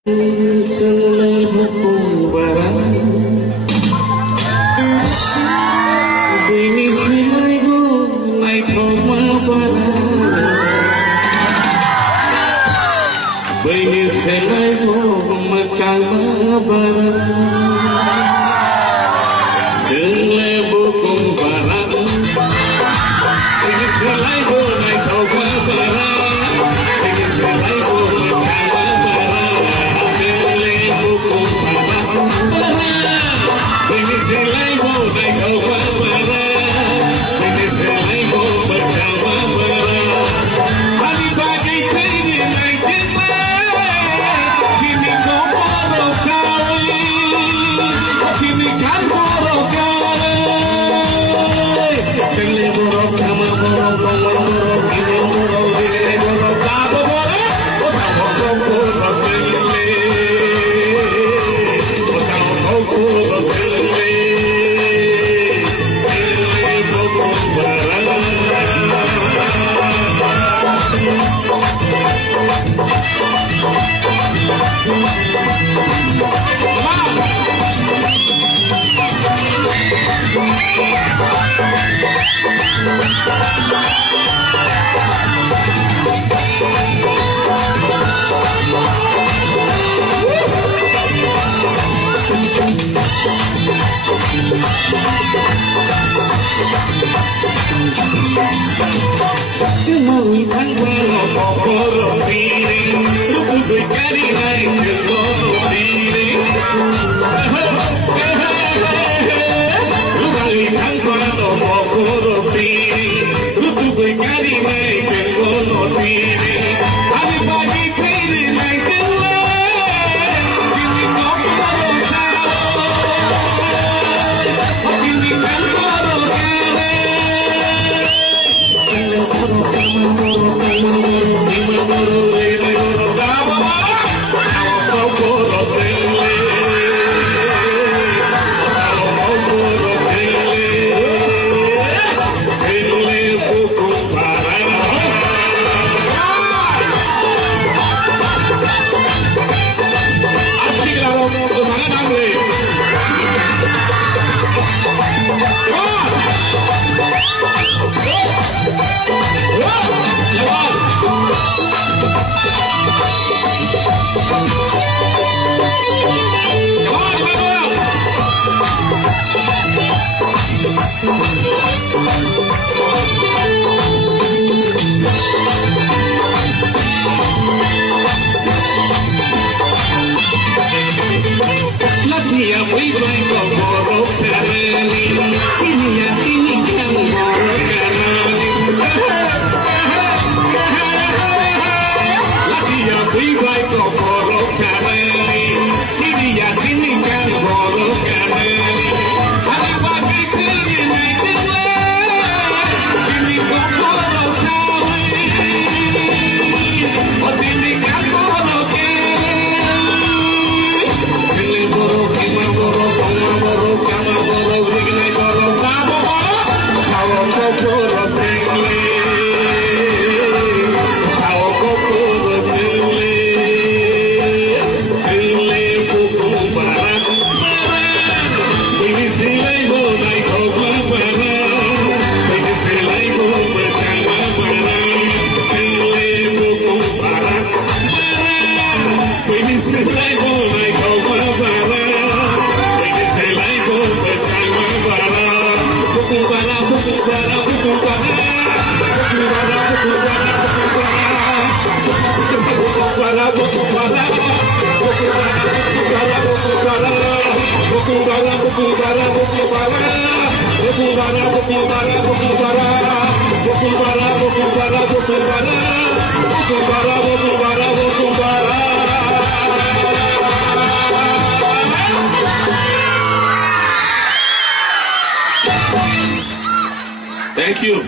Selain hukum barang Bini silaigo Nai thoma barang Bini silaigo Macama barang Selain hukum barang Bini silaigo Nai thoma barang Bini silaigo Macama Melalui tanggul pokok piring, luput berkari naik jeruk piring. Melalui tanggul pokok piring, luput berkari naik jeruk piring. Hari pagi piring naik jeruk, sini kau baru tahu, sini kan baru Siap wibaik kau borok sarani, kini yang sini kan borok kanani. Siap wibaik kau borok sarani, kini yang sini kan borok kanani. Hari pagi kini naik jelek, sini kau borok sarani, oh sini kan borok kanani. Thank you.